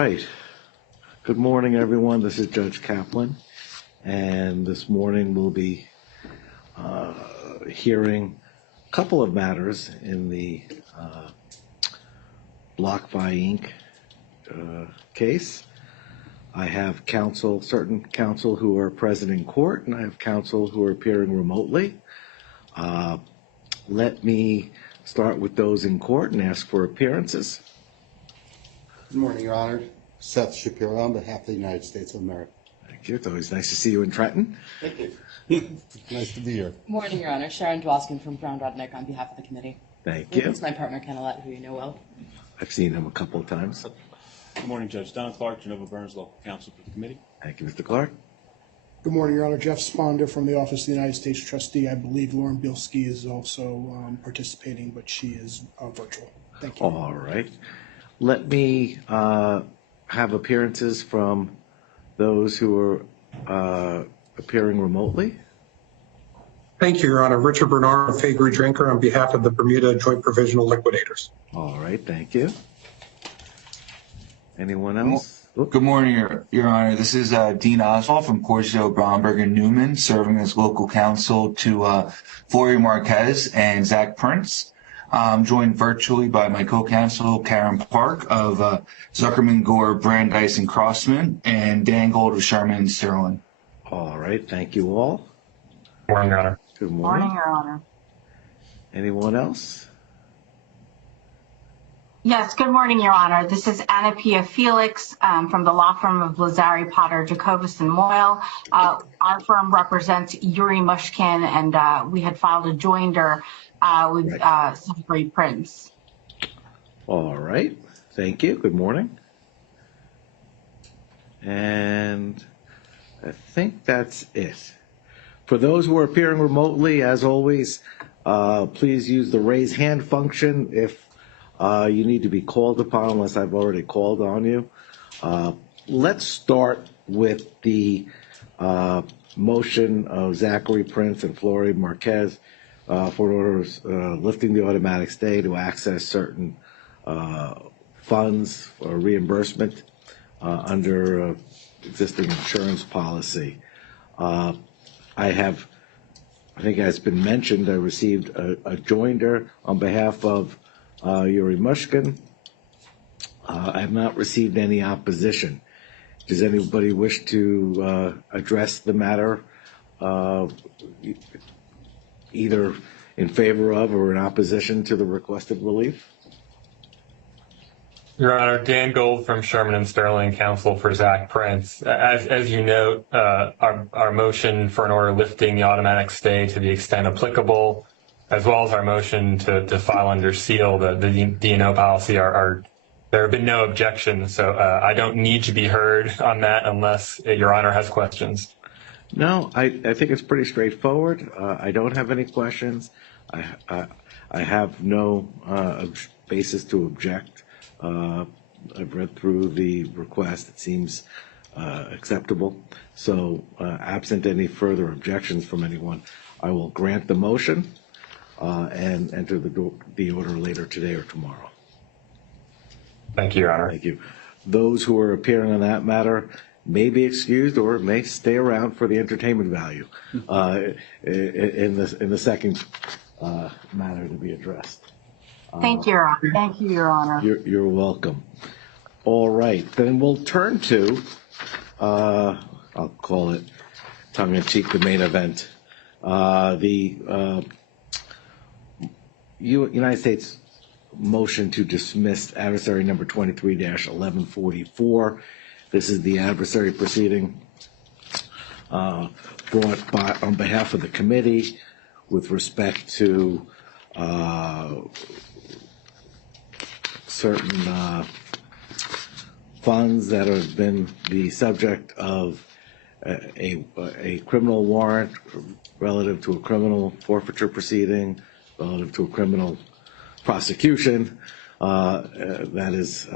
right. Good morning, everyone. This is Judge Kaplan, and this morning we'll be hearing a couple of matters in the BlockFi Inc. Case. I have certain counsel who are present in court, and I have counsel who are appearing remotely. Let me start with those in court and ask for appearances. Good morning, Your Honor. Seth Shapiro on behalf of the United States of America. Thank you. It's always nice to see you in Trenton. Thank you. Nice to be here. Morning, Your Honor. Sharon Dwoskin from Brown Rudnick on behalf of the committee. Thank you. It's my partner, Kennelette, who you know well. I've seen him a couple of times. Good morning, Judge. Don Clark, Genova Burns, local counsel for the committee. Thank you, Mr. Clark. Good morning, Your Honor. Jeff Sponder from the Office of the United States Trustee. I believe Lauren Bilski is also participating, but she is virtual. Thank you. All right. Let me have appearances from those who are appearing remotely. Thank you, Your Honor. Richard Bernard of Fagery Drinker on behalf of the Bermuda Joint Provisional Liquidators. All right. Thank you. Anyone else? Good morning, Your Honor. This is Dean Oswald from Corso, Bromberg, and Newman, serving as local counsel to Flory Marquez and Zach Prince. I'm joined virtually by my co-counsel, Karen Park of Zuckerman, Gore, Brandeis, and Crossman, and Dan Gold of Sherman and Sterling. All right. Thank you all. Good morning, Your Honor. Good morning. Morning, Your Honor. Anyone else? Yes, good morning, Your Honor. This is Anna Pia Felix from the law firm of Lazari, Potter, Jacobus, and Moyle. Our firm represents Yuri Mushkin, and we had filed a joinder with Zachary Prince. All right. Thank you. Good morning. And I think that's it. For those who are appearing remotely, as always, please use the raise hand function if you need to be called upon, unless I've already called on you. Let's start with the motion of Zachary Prince and Flory Marquez for orders lifting the automatic stay to access certain funds or reimbursement under existing insurance policy. I think as been mentioned, I received a joinder on behalf of Yuri Mushkin. I have not received any opposition. Does anybody wish to address the matter either in favor of or in opposition to the requested relief? Your Honor, Dan Gold from Sherman and Sterling, counsel for Zach Prince. As you note, our motion for an order lifting the automatic stay to the extent applicable, as well as our motion to file under seal the D&O policy, there have been no objections. So I don't need to be heard on that unless Your Honor has questions. No, I think it's pretty straightforward. I don't have any questions. I have no basis to object. I've read through the request. It seems acceptable. So absent any further objections from anyone, I will grant the motion and enter the order later today or tomorrow. Thank you, Your Honor. Thank you. Those who are appearing on that matter may be excused or may stay around for the entertainment value in the second matter to be addressed. Thank you, Your Honor. Thank you, Your Honor. You're welcome. All right, then we'll turn to, I'll call it tongue-in-cheek, the main event. The United States motion to dismiss adversary number 23-1144. This is the adversary proceeding brought on behalf of the committee with respect to certain funds that have been the subject of a criminal warrant relative to a criminal forfeiture proceeding, relative to a criminal prosecution that is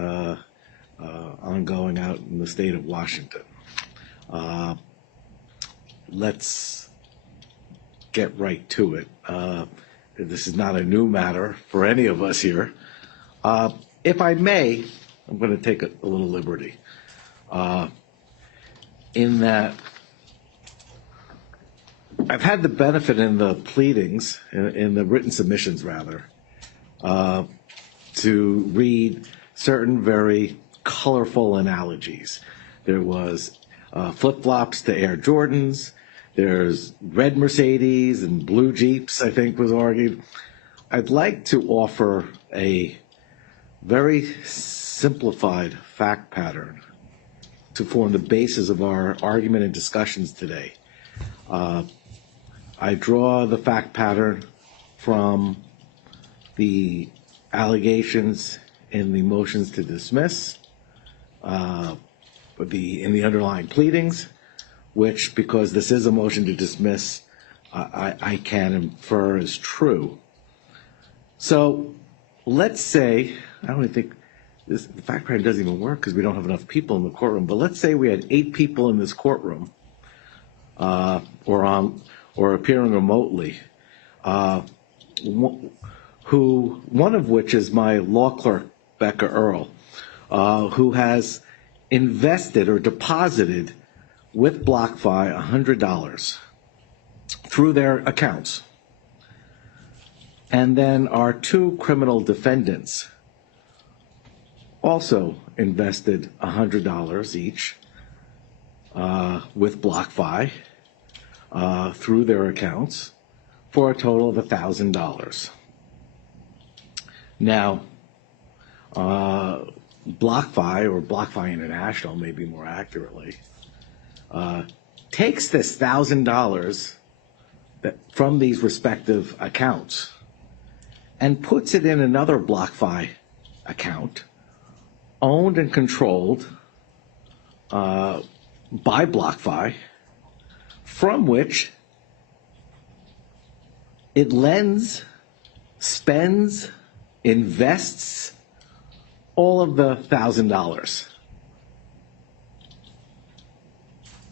ongoing out in the state of Washington. Let's get right to it. This is not a new matter for any of us here. If I may, I'm going to take a little liberty. In that I've had the benefit in the pleadings, in the written submissions rather, to read certain very colorful analogies. There was flip-flops to Air Jordans. There's red Mercedes and blue Jeeps, I think was argued. I'd like to offer a very simplified fact pattern to form the basis of our argument and discussions today. I draw the fact pattern from the allegations in the motions to dismiss, in the underlying pleadings, which, because this is a motion to dismiss, I can infer is true. So let's say, I don't even think the fact pattern doesn't even work because we don't have enough people in the courtroom, but let's say we had 8 people in this courtroom, or appearing remotely, one of which is my law clerk, Becca Earl, who has invested or deposited with BlockFi $100 through their accounts. And then our 2 criminal defendants also invested $100 each with BlockFi through their accounts for a total of $1,000. Now, BlockFi, or BlockFi International, maybe more accurately, takes this $1,000 from these respective accounts and puts it in another BlockFi account owned and controlled by BlockFi, from which it lends, spends, invests all of the $1,000.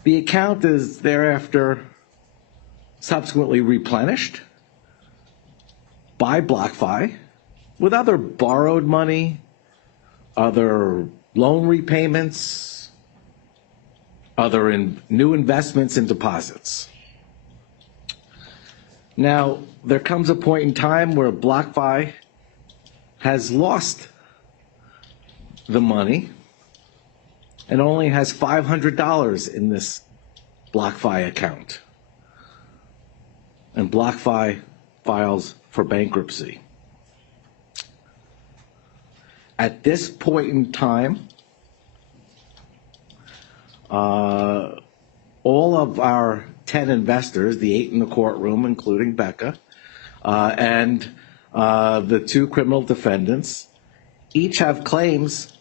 The account is thereafter subsequently replenished by BlockFi with other borrowed money, other loan repayments, other new investments and deposits. Now, there comes a point in time where BlockFi has lost the money and only has $500 in this BlockFi account. And BlockFi files for bankruptcy. At this point in time, all of our 10 investors, the 8 in the courtroom, including Becca, and the 2 criminal defendants, each have claims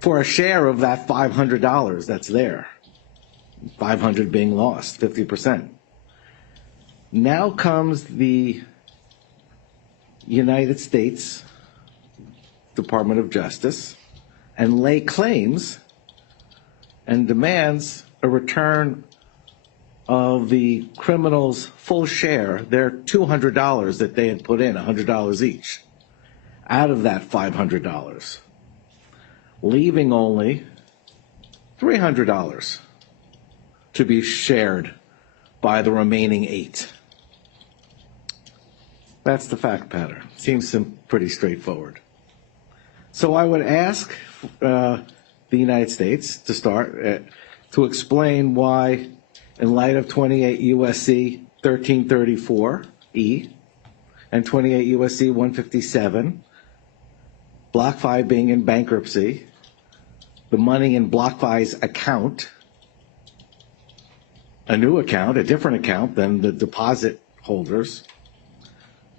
for a share of that $500 that's there, 500 being lost, 50%. Now comes the United States Department of Justice and lay claims and demands a return of the criminals' full share, their $200 that they had put in, $100 each, out of that $500, leaving only $300 to be shared by the remaining 8. That's the fact pattern. Seems pretty straightforward. So I would ask the United States to start to explain why, in light of 28 U.S.C. 1334E and 28 U.S.C. 157, BlockFi being in bankruptcy, the money in BlockFi's account, a new account, a different account than the deposit holders,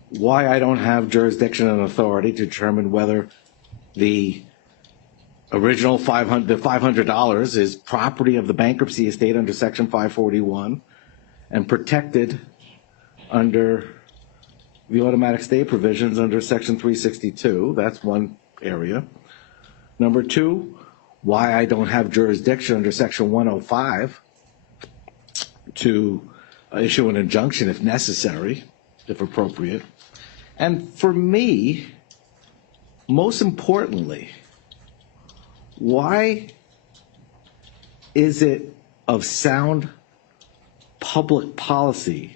why I don't have jurisdiction and authority to determine whether the original $500 is property of the bankruptcy estate under Section 541 and protected under the automatic stay provisions under Section 362. That's one area. Number 2, why I don't have jurisdiction under Section 105 to issue an injunction if necessary, if appropriate. And for me, most importantly, why is it of sound public policy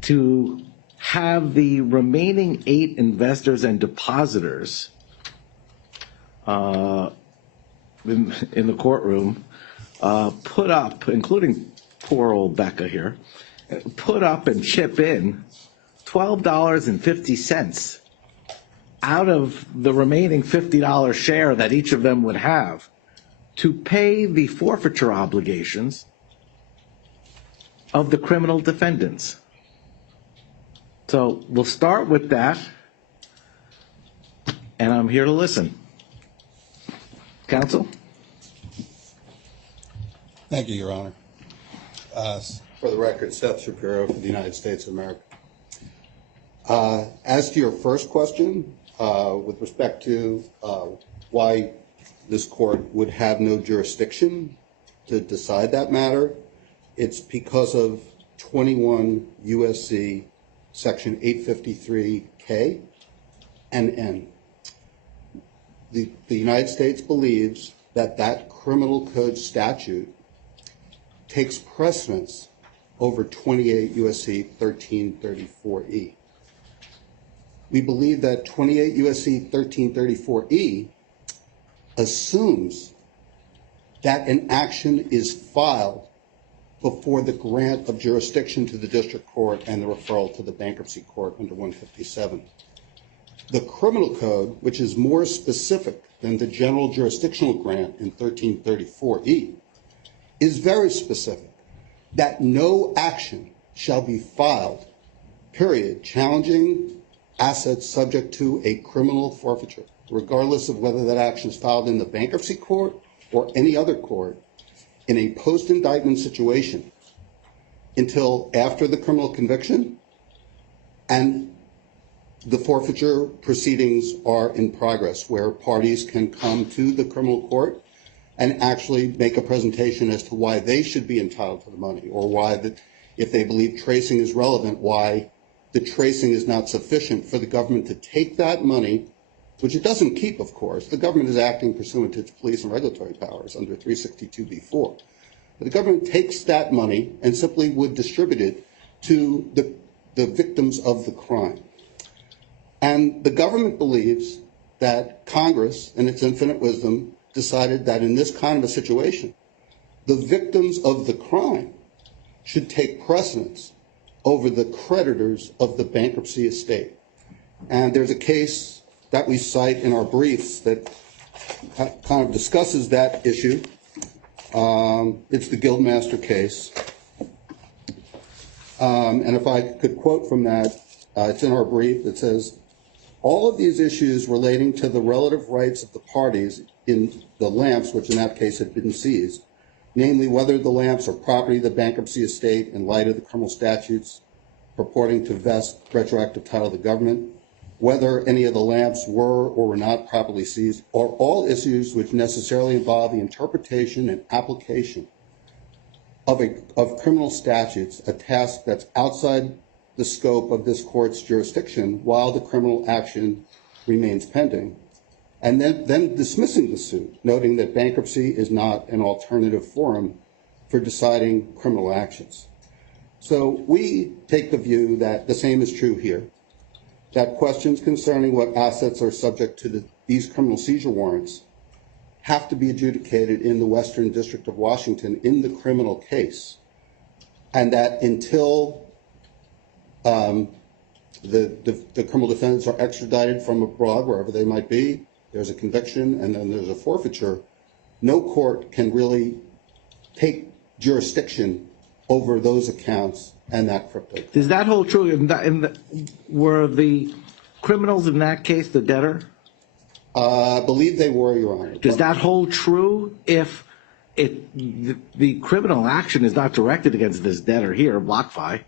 to have the remaining 8 investors and depositors in the courtroom put up, including poor old Becca here, put up and chip in $12.50 out of the remaining $50 share that each of them would have to pay the forfeiture obligations of the criminal defendants? So we'll start with that, and I'm here to listen. Counsel? Thank you, Your Honor. For the record, Seth Shapiro for the United States of America. As to your first question, with respect to why this court would have no jurisdiction to decide that matter, it's because of 21 USC Section 853K and N. The United States believes that that criminal code statute takes precedence over 28 USC 1334E. We believe that 28 USC 1334E assumes that an action is filed before the grant of jurisdiction to the district court and the referral to the bankruptcy court under 157. The criminal code, which is more specific than the general jurisdictional grant in 1334E, is very specific, that no action shall be filed, period, challenging assets subject to a criminal forfeiture, regardless of whether that action is filed in the bankruptcy court or any other court, in a post-indictment situation until after the criminal conviction and the forfeiture proceedings are in progress, where parties can come to the criminal court and actually make a presentation as to why they should be entitled to the money, or why, if they believe tracing is relevant, why the tracing is not sufficient for the government to take that money, which it doesn't keep, of course. The government is acting pursuant to its police and regulatory powers under 362b4. But the government takes that money and simply would distribute it to the victims of the crime. And the government believes that Congress, in its infinite wisdom, decided that in this kind of a situation, the victims of the crime should take precedence over the creditors of the bankruptcy estate. And there's a case that we cite in our briefs that kind of discusses that issue. It's the Guildmaster case. And if I could quote from that, it's in our brief. It says, all of these issues relating to the relative rights of the parties in the lamps, which in that case had been seized, namely whether the lamps are property of the bankruptcy estate in light of the criminal statutes purporting to vest retroactive title of the government, whether any of the lamps were or were not properly seized, are all issues which necessarily involve the interpretation and application of criminal statutes, a task that's outside the scope of this court's jurisdiction while the criminal action remains pending, and then dismissing the suit, noting that bankruptcy is not an alternative forum for deciding criminal actions. So we take the view that the same is true here, that questions concerning what assets are subject to these criminal seizure warrants have to be adjudicated in the Western District of Washington in the criminal case, and that until the criminal defendants are extradited from abroad, wherever they might be, there's a conviction and then there's a forfeiture, no court can really take jurisdiction over those accounts and that crypto. Does that hold true? Were the criminals in that case the debtor? I believe they were, Your Honor. Does that hold true if the criminal action is not directed against this debtor here, BlockFi?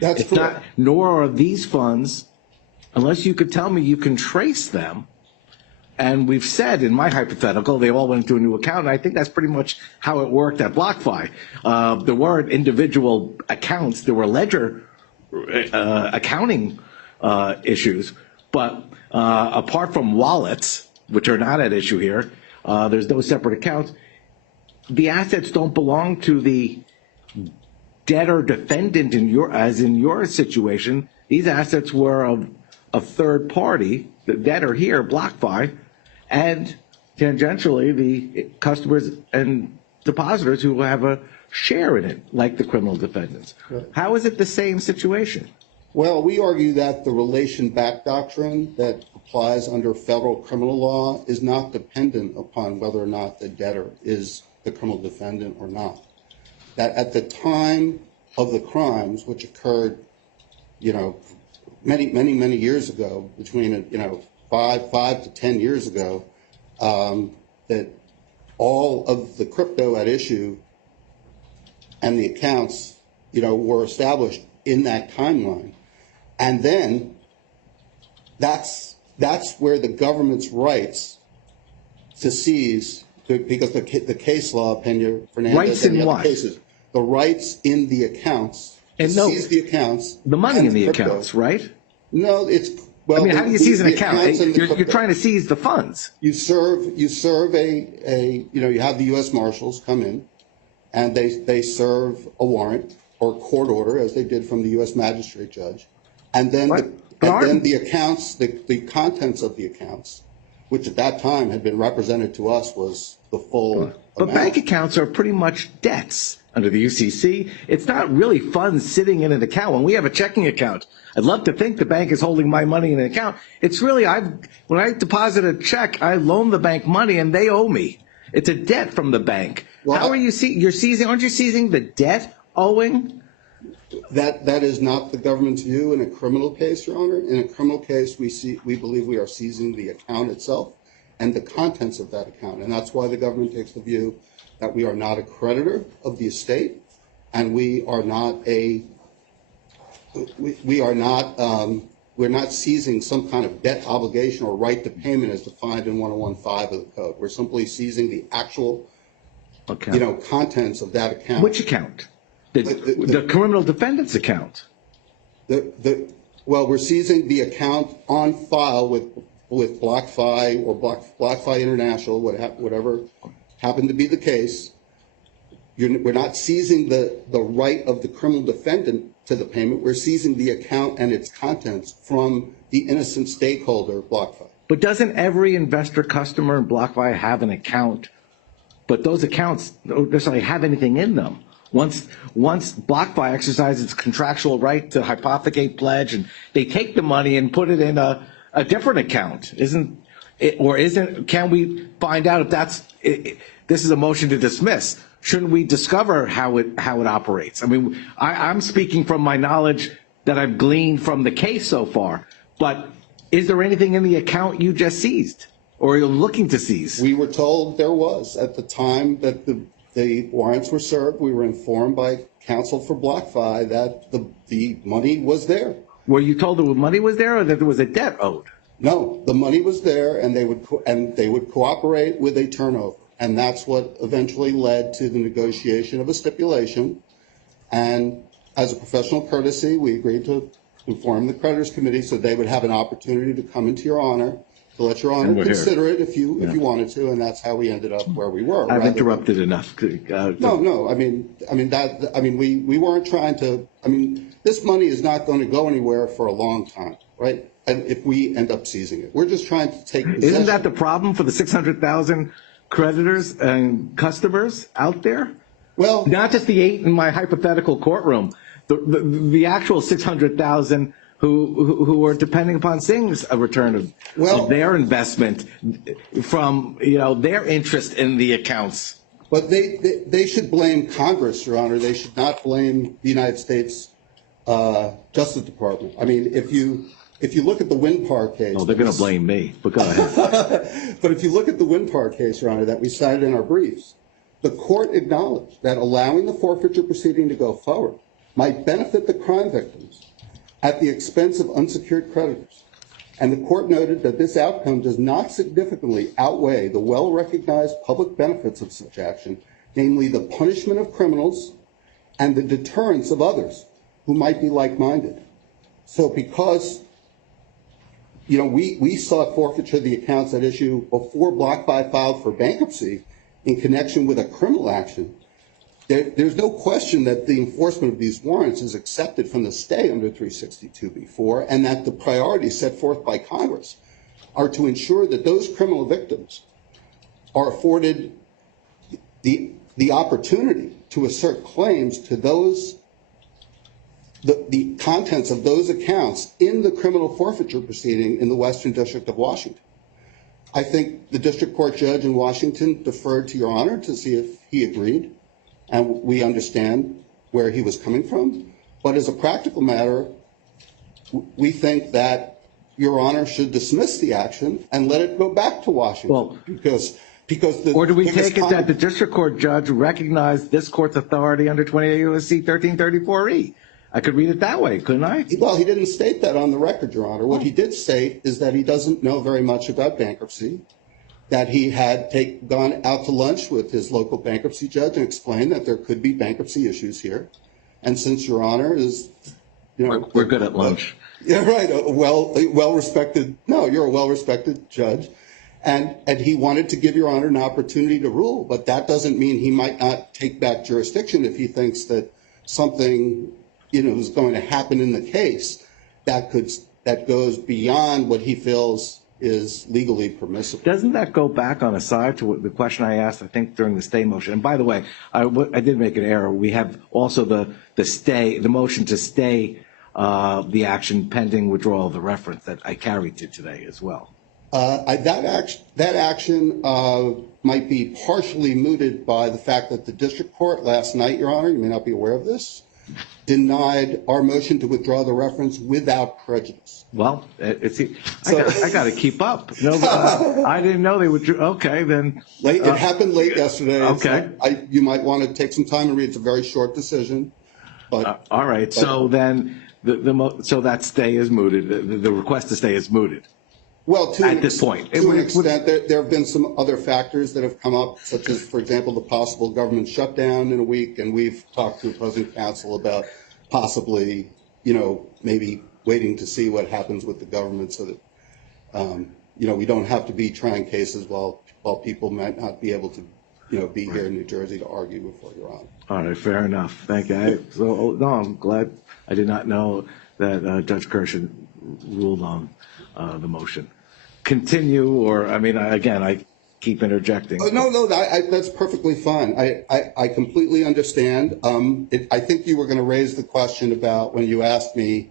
That's correct. Nor are these funds, unless you could tell me you can trace them. And we've said in my hypothetical, they all went to a new account. And I think that's pretty much how it worked at BlockFi. There weren't individual accounts. There were ledger accounting issues. But apart from wallets, which are not at issue here, there's no separate accounts. The assets don't belong to the debtor defendant as in your situation. These assets were of a third party, the debtor here, BlockFi, and tangentially the customers and depositors who have a share in it, like the criminal defendants. Right. How is it the same situation? Well, we argue that the relation back doctrine that applies under federal criminal law is not dependent upon whether or not the debtor is the criminal defendant or not. That at the time of the crimes, which occurred, many years ago, between 5 to 10 years ago, that all of the crypto at issue and the accounts, were established in that timeline. And then that's where the government's rights to seize, because the case law, Pena Fernandez, Rights and in the other what? cases, the rights in the accounts, And no, seize the accounts, the money and in the crypto. accounts, right? No, it's well. I mean, how do you seize an the account? accounts and the You're crypto. trying to seize the funds. You serve you have the U.S. Marshals come in, and they serve a warrant or court order, as they did from the U.S. magistrate judge, and then the accounts, the contents of the accounts, which at that time had been represented to us, was the full But amount. bank accounts are pretty much debts under the UCC. It's not really funds sitting in an account. When we have a checking account, I'd love to think the bank is holding my money in an account. It's really, when I deposit a check, I loan the bank money and they owe me. It's a debt from the bank. Well, How are you aren't you seizing the debt owing? That is not the government's view in a criminal case, Your Honor. In a criminal case, we believe we are seizing the account itself and the contents of that account, and that's why the government takes the view that we are not a creditor of the estate, and we're not seizing some kind of debt obligation or right to payment as defined in 101.5 of the code. We're simply seizing the actual, contents of that account. Which account? The criminal defendant's account. Well, we're seizing the account on file with BlockFi or BlockFi International, whatever happened to be the case. We're not seizing the right of the criminal defendant to the payment. We're seizing the account and its contents from the innocent stakeholder, BlockFi. But doesn't every investor customer in BlockFi have an account? But those accounts don't necessarily have anything in them. Once BlockFi exercises its contractual right to hypothecate, pledge, and they take the money and put it in a different account, can we find out if this is a motion to dismiss? Shouldn't we discover how it operates? I mean, I'm speaking from my knowledge that I've gleaned from the case so far, but is there anything in the account you just seized or you're looking to seize? We were told there was at the time that the warrants were served. We were informed by counsel for BlockFi that the money was there. Were you told the money was there or that there was a debt owed? No, the money was there, and they would cooperate with a turnover, and that's what eventually led to the negotiation of a stipulation. And as a professional courtesy, we agreed to inform the creditors committee so they would have an opportunity to come into Your Honor, to let Your Honor consider it if you wanted to, and that's how we ended up where we were. I've interrupted enough. No. I mean, we weren't trying to. I mean, this money is not going to go anywhere for a long time, right? And if we end up seizing it, we're just trying to take possession. Isn't that the problem for the 600,000 creditors and customers out there? Well, not just the 8 in my hypothetical courtroom, the actual 600,000 who are depending upon seeing a return of their investment from their interest in the accounts. But they should blame Congress, Your Honor. They should not blame the United States Justice Department. I mean, if you look at the Winpar case. No, they're going to blame me, but go ahead. But if you look at the Winpar case, Your Honor, that we cited in our briefs, the court acknowledged that allowing the forfeiture proceeding to go forward might benefit the crime victims at the expense of unsecured creditors. And the court noted that this outcome does not significantly outweigh the well-recognized public benefits of such action, namely the punishment of criminals and the deterrence of others who might be like-minded. So because, we sought forfeiture of the accounts at issue before BlockFi filed for bankruptcy in connection with a criminal action. There's no question that the enforcement of these warrants is accepted from the stay under 362b4, and that the priorities set forth by Congress are to ensure that those criminal victims are afforded the opportunity to assert claims to those, the contents of those accounts in the criminal forfeiture proceeding in the Western District of Washington. I think the district court judge in Washington deferred to Your Honor to see if he agreed, and we understand where he was coming from. But as a practical matter, we think that Your Honor should dismiss the action and let it go back to Washington. Well, because or do we take it that the district court judge recognized this court's authority under 28 U.S.C. 1334E? I could read it that way, couldn't I? Well, he didn't state that on the record, Your Honor. What he did state is that he doesn't know very much about bankruptcy, that he had gone out to lunch with his local bankruptcy judge and explained that there could be bankruptcy issues here. And since Your Honor is, We're good at lunch. Yeah, right. Well-respected. No, you're a well-respected judge. And he wanted to give Your Honor an opportunity to rule, but that doesn't mean he might not take back jurisdiction if he thinks that something, is going to happen in the case that goes beyond what he feels is legally permissible. Doesn't that go back on a side to the question I asked, I think, during the stay motion? And by the way, I did make an error. We have also the motion to stay the action pending withdrawal of the reference that I carried to today as well. That action might be partially mooted by the fact that the district court last night, Your Honor, you may not be aware of this, denied our motion to withdraw the reference without prejudice. Well, I got to keep up. No, I didn't know they would. Okay, then. It happened late yesterday. Okay. You might want to take some time and read. It's a very short decision. But all right. So then, so that stay is mooted. The request to stay is mooted. Well, at this point, to an extent, there have been some other factors that have come up, such as, for example, the possible government shutdown in a week, and we've talked to opposing counsel about possibly, maybe waiting to see what happens with the government, so that we don't have to be trying cases while people might not be able to, be here in New Jersey to argue before Your Honor. All right, fair enough. Thank you. I'm glad. I did not know that Judge Kirsch had ruled on the motion. Continue, I keep interjecting. No, that's perfectly fine. I completely understand. I think you were going to raise the question about when you asked me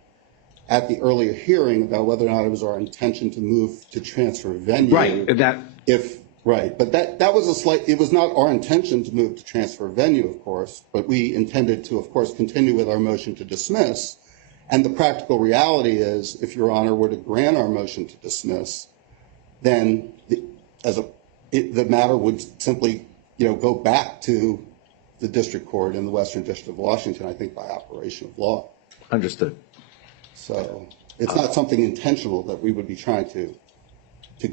at the earlier hearing about whether or not it was our intention to move to transfer venue. Right. But that was it was not our intention to move to transfer venue, of course, but we intended to, of course, continue with our motion to dismiss. And the practical reality is, if Your Honor were to grant our motion to dismiss, then the matter would simply, go back to the district court in the Western District of Washington, I think, by operation of law. Understood. So it's not something intentional that we would be trying to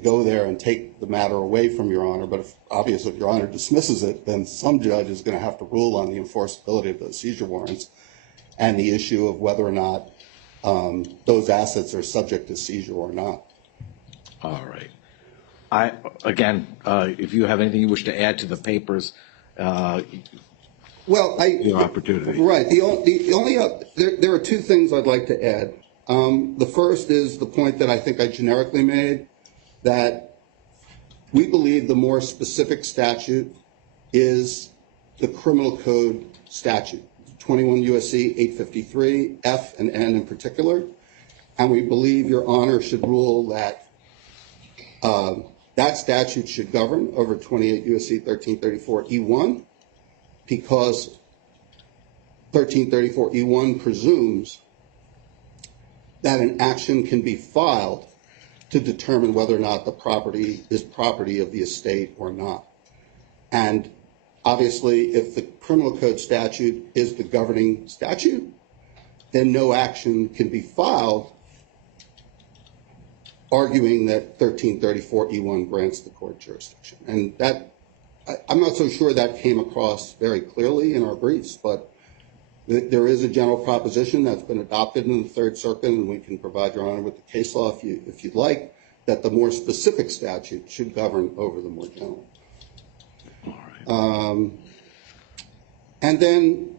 go there and take the matter away from Your Honor. But obviously, if Your Honor dismisses it, then some judge is going to have to rule on the enforceability of those seizure warrants and the issue of whether or not those assets are subject to seizure or not. All right. If you have anything you wish to add to the papers, your opportunity. Right. There are two things I'd like to add. The first is the point that I think I generically made, that we believe the more specific statute is the criminal code statute. 21 U.S.C. 853, F and N in particular, and we believe Your Honor should rule that that statute should govern over 28 U.S.C. 1334 E1, because 1334 E1 presumes that an action can be filed to determine whether or not the property is property of the estate or not. And obviously, if the criminal code statute is the governing statute, then no action can be filed arguing that 1334 E1 grants the court jurisdiction. And that, I'm not so sure that came across very clearly in our briefs, but There is a general proposition that's been adopted in the Third Circuit, and we can provide Your Honor with the case law if you'd like, that the more specific statute should govern over the more general. And then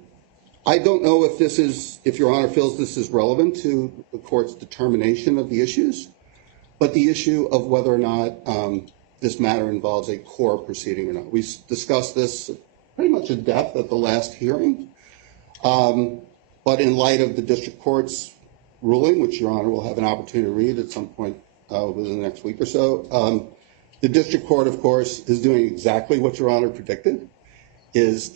I don't know if Your Honor feels this is relevant to the court's determination of the issues, but the issue of whether or not this matter involves a core proceeding or not. We discussed this pretty much in depth at the last hearing, but in light of the district court's ruling, which Your Honor will have an opportunity to read at some point within the next week or so, the district court, of course, is doing exactly what Your Honor predicted, has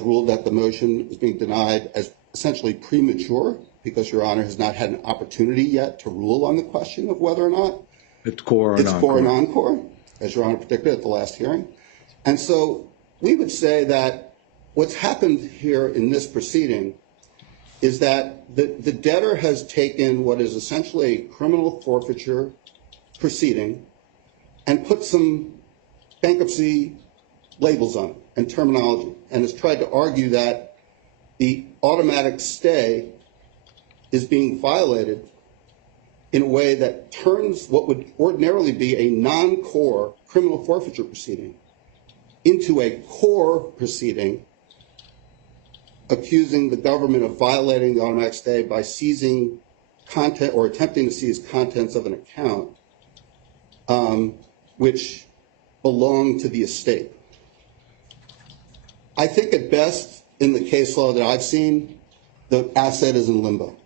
ruled that the motion is being denied as essentially premature because Your Honor has not had an opportunity yet to rule on the question of whether or not it's core or non-core, as Your Honor predicted at the last hearing. And so we would say that what's happened here in this proceeding is that the debtor has taken what is essentially a criminal forfeiture proceeding and put some bankruptcy labels on it and terminology, and has tried to argue that the automatic stay is being violated in a way that turns what would ordinarily be a non-core criminal forfeiture proceeding into a core proceeding, accusing the government of violating the automatic stay by seizing content or attempting to seize contents of an account which belong to the estate. I think at best, in the case law that I've seen, the asset is in limbo.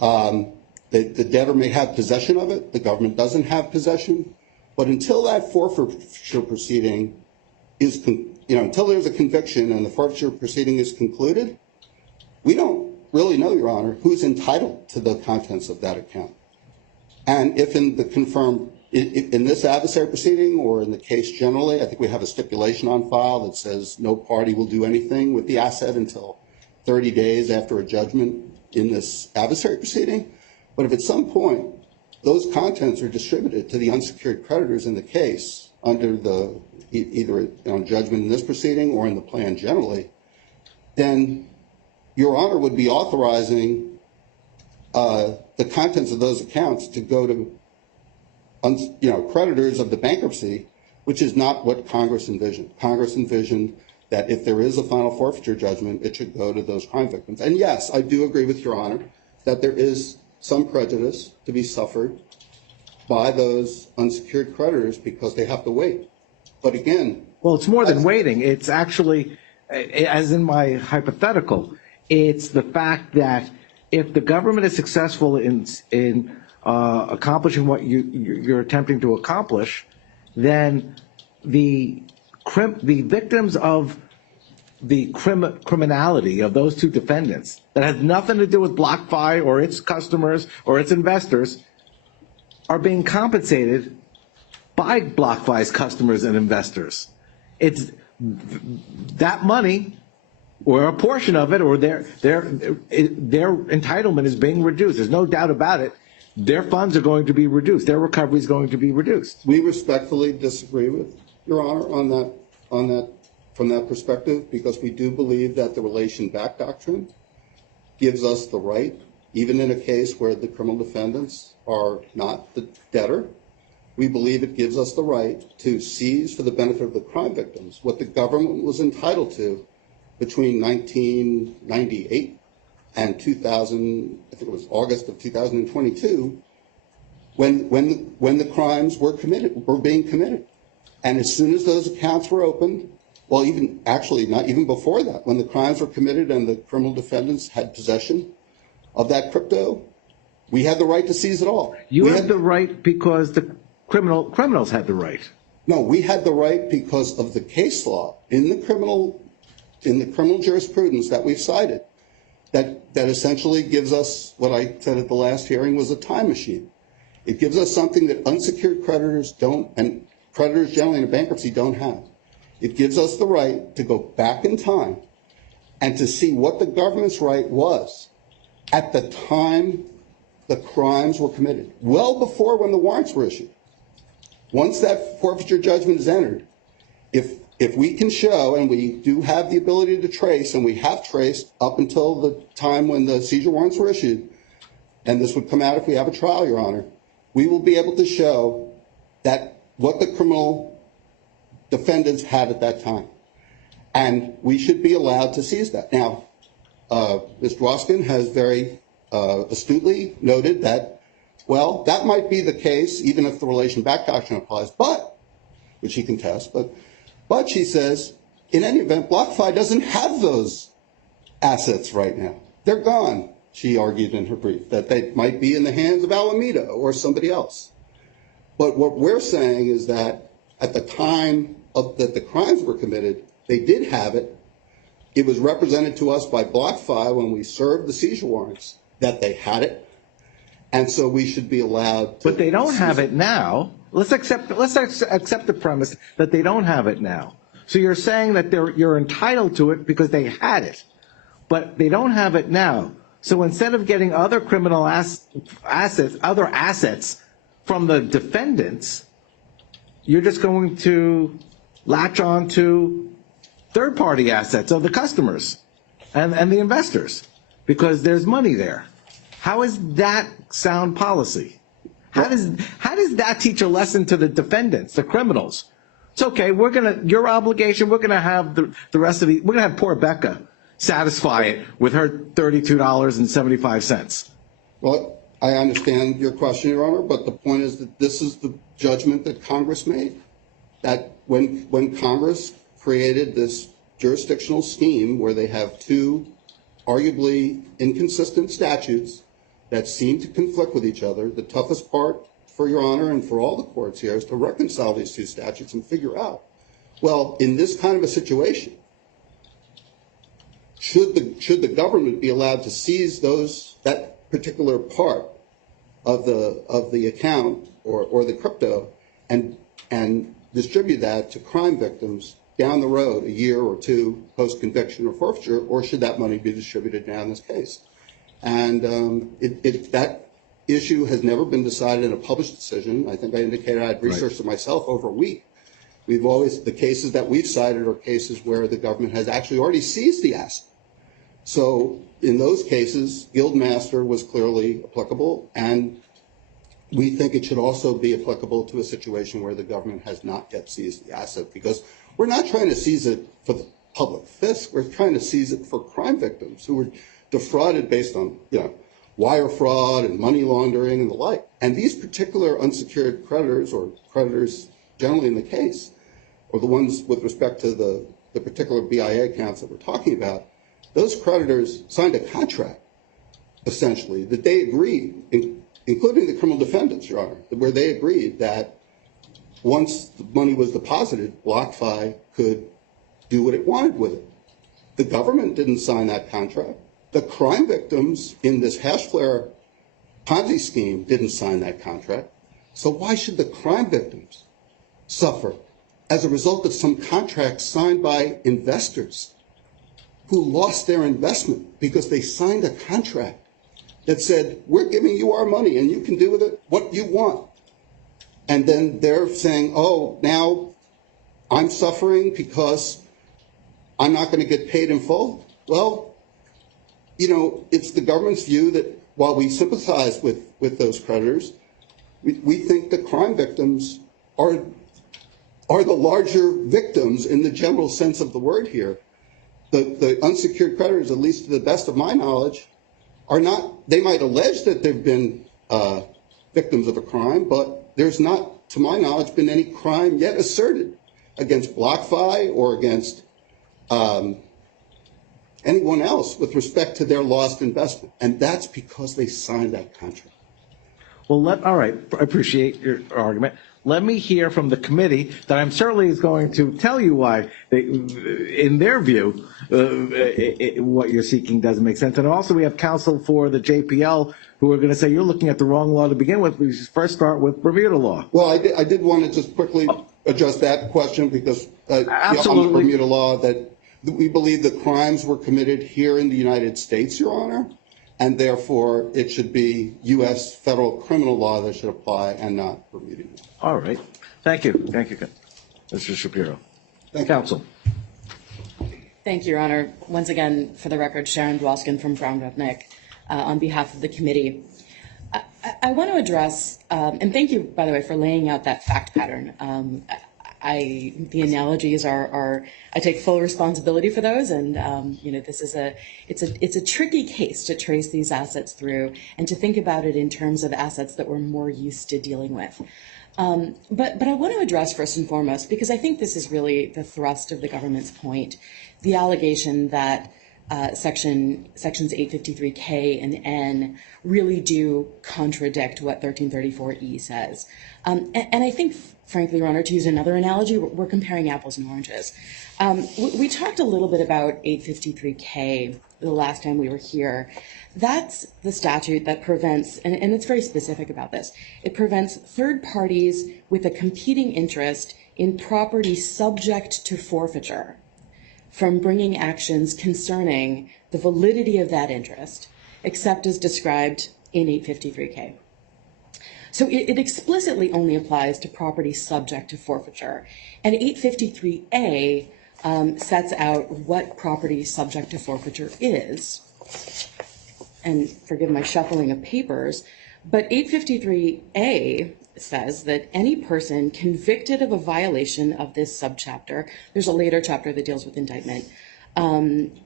The debtor may have possession of it, the government doesn't have possession, but until that forfeiture proceeding is, until there's a conviction and the forfeiture proceeding is concluded, we don't really know, Your Honor, who's entitled to the contents of that account. And if in the confirmed, in this adversary proceeding or in the case generally, I think we have a stipulation on file that says no party will do anything with the asset until 30 days after a judgment in this adversary proceeding. But if at some point those contents are distributed to the unsecured creditors in the case under the either judgment in this proceeding or in the plan generally, then Your Honor would be authorizing the contents of those accounts to go to creditors of the bankruptcy, which is not what Congress envisioned. Congress envisioned that if there is a final forfeiture judgment, it should go to those crime victims. And yes, I do agree with Your Honor that there is some prejudice to be suffered by those unsecured creditors because they have to wait. But again... Well, it's more than waiting. It's actually, as in my hypothetical, it's the fact that if the government is successful in accomplishing what you're attempting to accomplish, then the victims of the criminality of those two defendants that has nothing to do with BlockFi or its customers or its investors are being compensated by BlockFi's customers and investors. It's that money, or a portion of it, or their entitlement is being reduced. There's no doubt about it. Their funds are going to be reduced. Their recovery is going to be reduced. We respectfully disagree with Your Honor on that from that perspective, because we do believe that the relation back doctrine gives us the right, even in a case where the criminal defendants are not the debtor, we believe it gives us the right to seize for the benefit of the crime victims what the government was entitled to between 1998 and 2000, I think it was August of 2022, when the crimes were being committed. And as soon as those accounts were opened, well, even actually not even before that, when the crimes were committed and the criminal defendants had possession of that crypto, we had the right to seize it all. You had the right because the criminals had the right. No, we had the right because of the case law in the criminal jurisprudence that we've cited that essentially gives us what I said at the last hearing was a time machine. It gives us something that unsecured creditors don't, and creditors generally in a bankruptcy don't have. It gives us the right to go back in time and to see what the government's right was at the time the crimes were committed, well before when the warrants were issued. Once that forfeiture judgment is entered, if if we can show, and we do have the ability to trace, and we have traced up until the time when the seizure warrants were issued, and this would come out if we have a trial, Your Honor, we will be able to show that what the criminal defendants had at that time. And we should be allowed to seize that. Now, Mr. Waskin has very astutely noted that, well, that might be the case, even if the relation back doctrine applies, but, which he contests, but she says, in any event, BlockFi doesn't have those assets right now. They're gone, she argued in her brief, that they might be in the hands of Alameda or somebody else. But what we're saying is that at the time that the crimes were committed, they did have it. It was represented to us by BlockFi when we served the seizure warrants that they had it. And so we should be allowed to. But they don't have it now. Let's accept the premise that they don't have it now. So you're saying that you're entitled to it because they had it, but they don't have it now. So instead of getting other criminal other assets from the defendants, you're just going to latch on to third-party assets of the customers and the investors because there's money there. How is that sound policy? How does that teach a lesson to the defendants, the criminals? It's okay. Your obligation. We're gonna have the rest of we're gonna have poor Becca satisfy it with her $32.75. Well, I understand your question, Your Honor, but the point is that this is the judgment that Congress made. That when Congress created this jurisdictional scheme where they have two arguably inconsistent statutes that seem to conflict with each other, the toughest part for Your Honor and for all the courts here is to reconcile these two statutes and figure out, well, in this kind of a situation, should the government be allowed to seize that particular part of the account or the crypto and distribute that to crime victims down the road, a year or two post-conviction or forfeiture, or should that money be distributed now in this case? And that issue has never been decided in a published decision. I think I indicated I had researched it myself over a week. The cases that we've cited are cases where the government has actually already seized the asset. So in those cases, Guildmaster was clearly applicable, and we think it should also be applicable to a situation where the government has not yet seized the asset, because we're not trying to seize it for the public fisc. We're trying to seize it for crime victims who were defrauded based on, wire fraud and money laundering and the like. And these particular unsecured creditors, or creditors generally in the case, or the ones with respect to the particular BIA accounts that we're talking about, those creditors signed a contract, essentially, that they agreed, including the criminal defendants, Your Honor, where they agreed that once the money was deposited, BlockFi could do what it wanted with it. The government didn't sign that contract. The crime victims in this Hashflare Ponzi scheme didn't sign that contract. So why should the crime victims suffer as a result of some contract signed by investors who lost their investment because they signed a contract that said, we're giving you our money and you can do with it what you want? And then they're saying, oh, now I'm suffering because I'm not going to get paid in full? Well, it's the government's view that while we sympathize with those creditors, we think the crime victims are the larger victims in the general sense of the word here. The unsecured creditors, at least to the best of my knowledge, are not, they might allege that they've been victims of a crime, but there's not, to my knowledge, been any crime yet asserted against BlockFi or against anyone else with respect to their lost investment. And that's because they signed that contract. Well, all right, I appreciate your argument. Let me hear from the committee that I'm certainly is going to tell you why, in their view, what you're seeking doesn't make sense. And also we have counsel for the JPL who are going to say you're looking at the wrong law to begin with. We should first start with Bermuda law. Well, I did want to just quickly address that question because on the Bermuda law that we believe the crimes were committed here in the United States, Your Honor, and therefore it should be U.S. federal criminal law that should apply and not Bermuda law. All right. Thank you. Thank you, Mr. Shapiro. Counsel. Thank you, Your Honor. Once again, for the record, Sharon Dwoskin from Brown Rudnick on behalf of the committee. I want to address, and thank you, by the way, for laying out that fact pattern. The analogies are I take full responsibility for those, and this is it's a tricky case to trace these assets through and to think about it in terms of assets that we're more used to dealing with. But I want to address first and foremost, because I think this is really the thrust of the government's point, the allegation that sections 853K and N really do contradict what 1334E says. And I think, frankly, Your Honor, to use another analogy, we're comparing apples and oranges. We talked a little bit about 853K the last time we were here. That's the statute that prevents, and it's very specific about this, it prevents third parties with a competing interest in property subject to forfeiture from bringing actions concerning the validity of that interest, except as described in 853K. So it explicitly only applies to property subject to forfeiture. And 853A sets out what property subject to forfeiture is. And forgive my shuffling of papers, but 853A says that any person convicted of a violation of this subchapter, there's a later chapter that deals with indictment,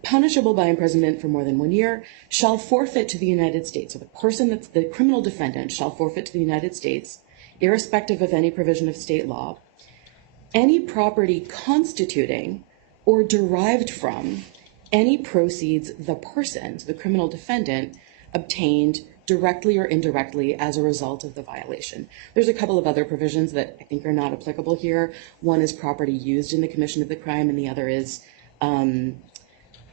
punishable by imprisonment for more than 1 year, shall forfeit to the United States. So the person that's the criminal defendant shall forfeit to the United States, irrespective of any provision of state law, any property constituting or derived from any proceeds the person, the criminal defendant, obtained directly or indirectly as a result of the violation. There's a couple of other provisions that I think are not applicable here. One is property used in the commission of the crime, and the other is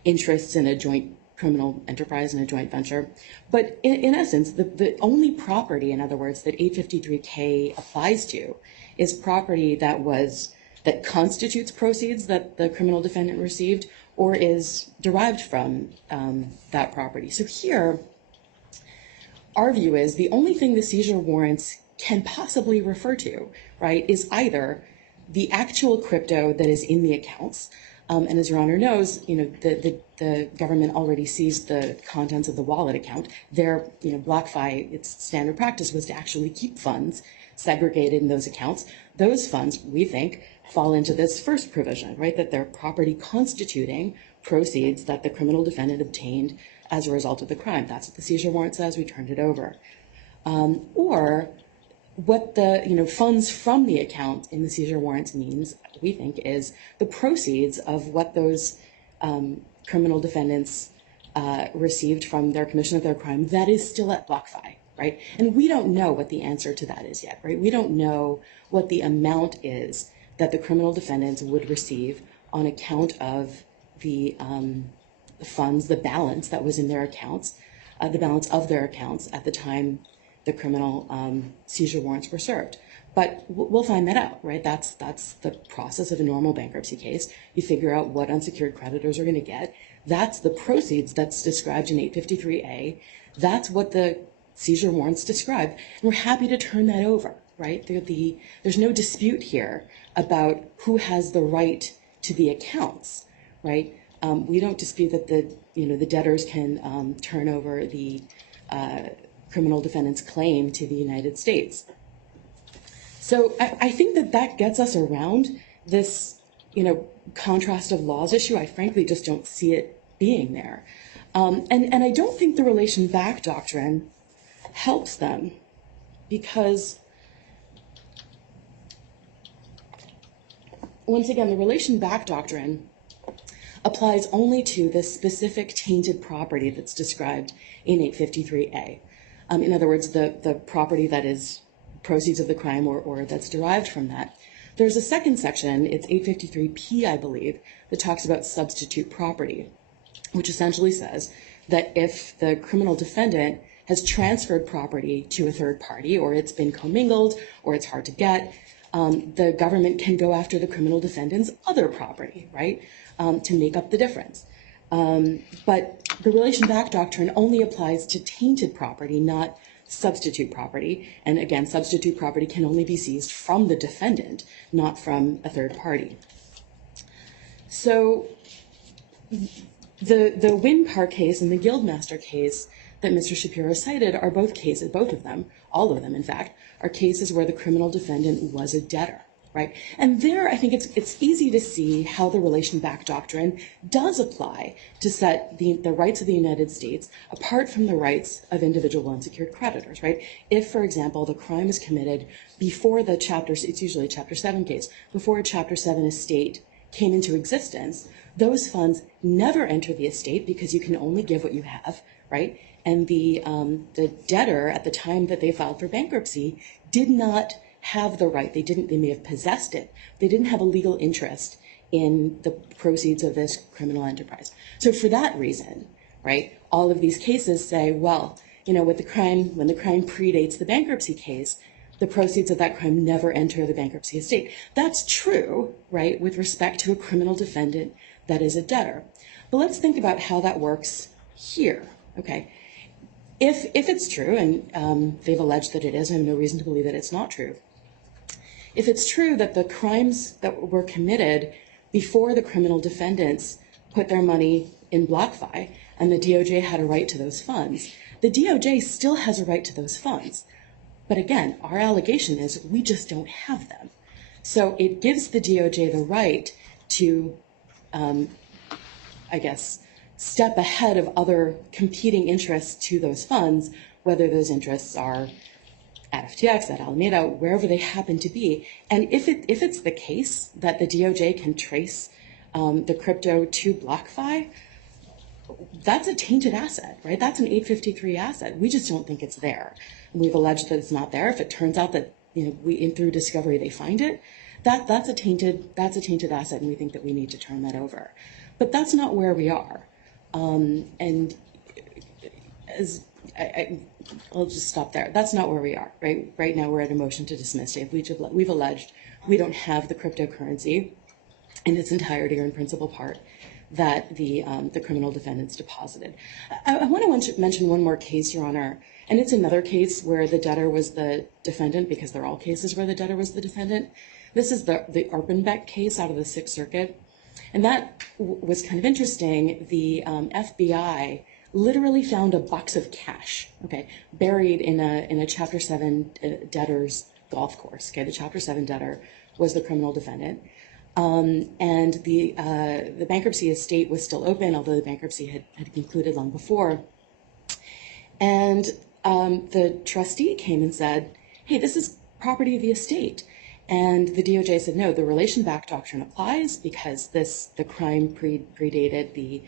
interests in a joint criminal enterprise and a joint venture. But in essence, the only property, in other words, that 853K applies to is property that constitutes proceeds that the criminal defendant received or is derived from that property. So here, our view is the only thing the seizure warrants can possibly refer to, right, is either the actual crypto that is in the accounts, and as Your Honor knows, the government already seized the contents of the wallet account. Their, BlockFi, its standard practice was to actually keep funds segregated in those accounts. Those funds, we think, fall into this first provision, right, that they're property constituting proceeds that the criminal defendant obtained as a result of the crime. That's what the seizure warrant says. We turned it over. Or what the funds from the account in the seizure warrants means, we think, is the proceeds of what those criminal defendants received from their commission of their crime that is still at BlockFi, right? And we don't know what the answer to that is yet, right? We don't know what the amount is that the criminal defendants would receive on account of the funds, the balance that was in their accounts, the balance of their accounts at the time the criminal seizure warrants were served. But we'll find that out, right? That's the process of a normal bankruptcy case. You figure out what unsecured creditors are going to get. That's the proceeds that's described in 853A. That's what the seizure warrants describe. And we're happy to turn that over, right? There's no dispute here about who has the right to the accounts, right? We don't dispute that the debtors can turn over the criminal defendant's claim to the United States. So I think that gets us around this, contrast of laws issue. I frankly just don't see it being there. And I don't think the relation back doctrine helps them, because once again, the relation back doctrine applies only to the specific tainted property that's described in 853A. In other words, the property that is proceeds of the crime or that's derived from that. There's a second section, it's 853P, I believe, that talks about substitute property, which essentially says that if the criminal defendant has transferred property to a third party, or it's been commingled, or it's hard to get, the government can go after the criminal defendant's other property, right, to make up the difference. But the relation back doctrine only applies to tainted property, not substitute property. And again, substitute property can only be seized from the defendant, not from a third party. So the Winpar case and the Guildmaster case that Mr. Shapiro cited are both cases, both of them, all of them in fact, are cases where the criminal defendant was a debtor, right? And there I think it's easy to see how the relation back doctrine does apply to set the rights of the United States apart from the rights of individual unsecured creditors, right? If, for example, the crime is committed before the chapters, it's usually a Chapter 7 case, before a Chapter 7 estate came into existence, those funds never enter the estate because you can only give what you have, right? And the debtor at the time that they filed for bankruptcy did not have the right. They may have possessed it. They didn't have a legal interest in the proceeds of this criminal enterprise. So for that reason, right, all of these cases say, well, when the crime predates the bankruptcy case, the proceeds of that crime never enter the bankruptcy estate. That's true, right, with respect to a criminal defendant that is a debtor. But let's think about how that works here, okay? If it's true, and they've alleged that it is, I have no reason to believe that it's not true. If it's true that the crimes that were committed before the criminal defendants put their money in BlockFi and the DOJ had a right to those funds, the DOJ still has a right to those funds. But again, our allegation is we just don't have them. So it gives the DOJ the right to, step ahead of other competing interests to those funds, whether those interests are at FTX, at Alameda, wherever they happen to be. And if it's the case that the DOJ can trace the crypto to BlockFi, that's a tainted asset, right? That's an 853 asset. We just don't think it's there. We've alleged that it's not there. If it turns out that through discovery they find it, that's a tainted asset, and we think that we need to turn that over. But that's not where we are. And I'll just stop there. That's not where we are, right? Right now we're at a motion to dismiss. We've alleged we don't have the cryptocurrency in its entirety or in principal part that the criminal defendants deposited. I want to mention one more case, Your Honor, and it's another case where the debtor was the defendant, because they're all cases where the debtor was the defendant. This is the Erpenbeck case out of the Sixth Circuit, and that was kind of interesting. The FBI literally found a box of cash, okay, buried in a Chapter 7 debtor's golf course. Okay, the Chapter 7 debtor was the criminal defendant. And the bankruptcy estate was still open, although the bankruptcy had concluded long before. And the trustee came and said, hey, this is property of the estate. And the DOJ said, no, the relation back doctrine applies because the crime predated the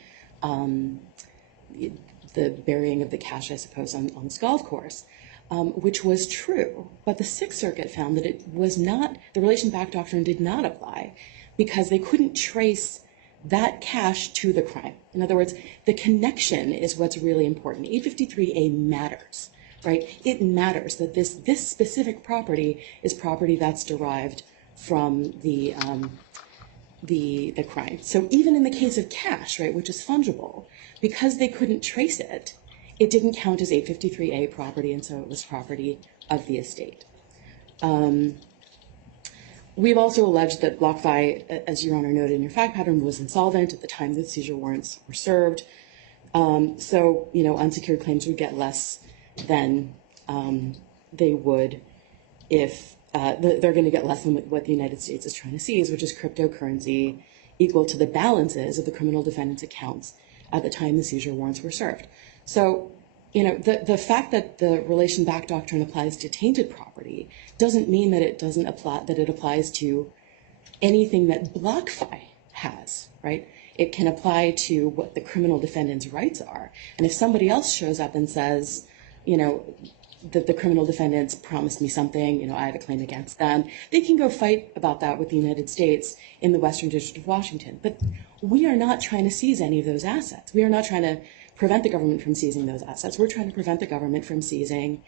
burying of the cash, I suppose, on this golf course, which was true. But the Sixth Circuit found that it was not, the relation back doctrine did not apply because they couldn't trace that cash to the crime. In other words, the connection is what's really important. 853A matters, right? It matters that this specific property is property that's derived from the crime. So even in the case of cash, right, which is fungible, because they couldn't trace it, it didn't count as 853A property, and so it was property of the estate. We've also alleged that BlockFi, as Your Honor noted in your fact pattern, was insolvent at the time the seizure warrants were served. So, unsecured claims would get less than they would if they're going to get less than what the United States is trying to seize, which is cryptocurrency equal to the balances of the criminal defendant's accounts at the time the seizure warrants were served. So, the fact that the relation back doctrine applies to tainted property doesn't mean that it doesn't apply, that it applies to anything that BlockFi has, right? It can apply to what the criminal defendant's rights are. And if somebody else shows up and says, that the criminal defendants promised me something, I have a claim against them, they can go fight about that with the United States in the Western District of Washington. But we are not trying to seize any of those assets. We are not trying to prevent the government from seizing those assets. We're trying to prevent the government from seizing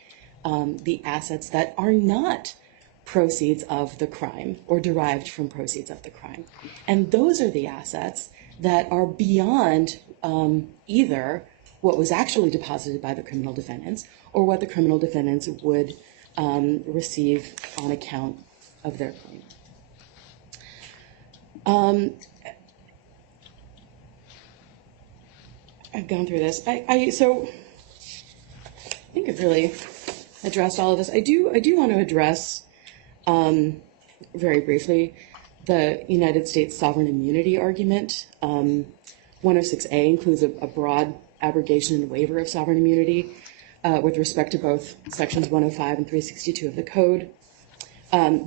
the assets that are not proceeds of the crime or derived from proceeds of the crime. And those are the assets that are beyond either what was actually deposited by the criminal defendants or what the criminal defendants would receive on account of their claim. I've gone through this. So I think I've really addressed all of this. I do want to address very briefly the United States sovereign immunity argument. 106A includes a broad abrogation and waiver of sovereign immunity with respect to both sections 105 and 362 of the Code.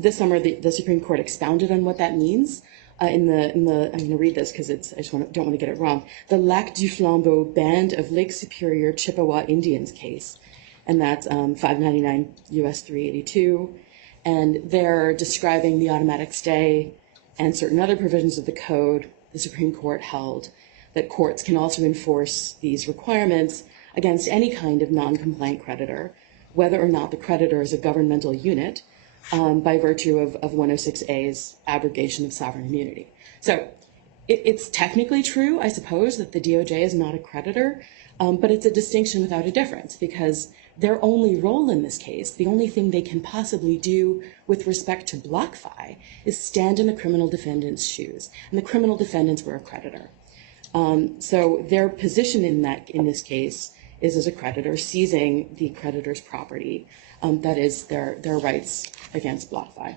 This summer, the Supreme Court expounded on what that means. I'm going to read this because I just don't want to get it wrong. The Lac du Flambeau Band of Lake Superior Chippewa Indians case, and that's 599 U.S. 382. And they're describing the automatic stay and certain other provisions of the Code. The Supreme Court held that courts can also enforce these requirements against any kind of non-compliant creditor, whether or not the creditor is a governmental unit, by virtue of 106A's abrogation of sovereign immunity. So it's technically true, I suppose, that the DOJ is not a creditor, but it's a distinction without a difference, because their only role in this case, the only thing they can possibly do with respect to BlockFi, is stand in the criminal defendant's shoes, and the criminal defendants were a creditor. So their position in this case is as a creditor, seizing the creditor's property, that is their rights against BlockFi.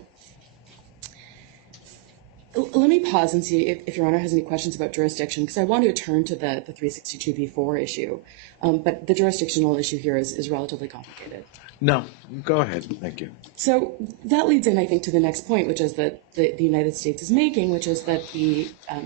Let me pause and see if Your Honor has any questions about jurisdiction, because I want to turn to the 362b4 issue, but the jurisdictional issue here is relatively complicated. No, go ahead. Thank you. So that leads in, I think, to the next point, which is that the United States is making, which is that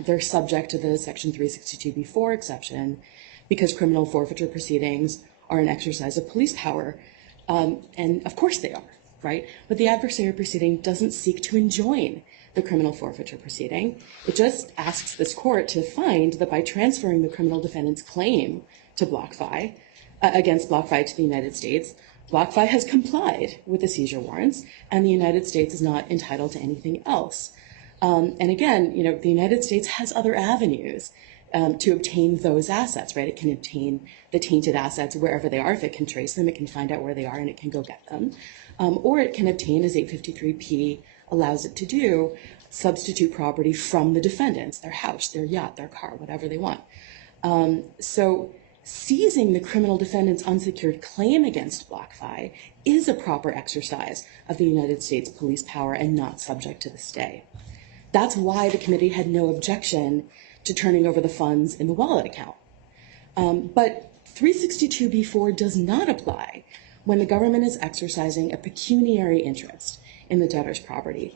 they're subject to the Section 362b4 exception because criminal forfeiture proceedings are an exercise of police power. And of course they are, right? But the adversary proceeding doesn't seek to enjoin the criminal forfeiture proceeding. It just asks this court to find that by transferring the criminal defendant's claim to BlockFi, against BlockFi to the United States, BlockFi has complied with the seizure warrants, and the United States is not entitled to anything else. And again, the United States has other avenues to obtain those assets, right? It can obtain the tainted assets wherever they are. If it can trace them, it can find out where they are and it can go get them. Or it can obtain, as 853P allows it to do, substitute property from the defendants, their house, their yacht, their car, whatever they want. So seizing the criminal defendant's unsecured claim against BlockFi is a proper exercise of the United States police power and not subject to the stay. That's why the committee had no objection to turning over the funds in the wallet account. But 362b4 does not apply when the government is exercising a pecuniary interest in the debtor's property.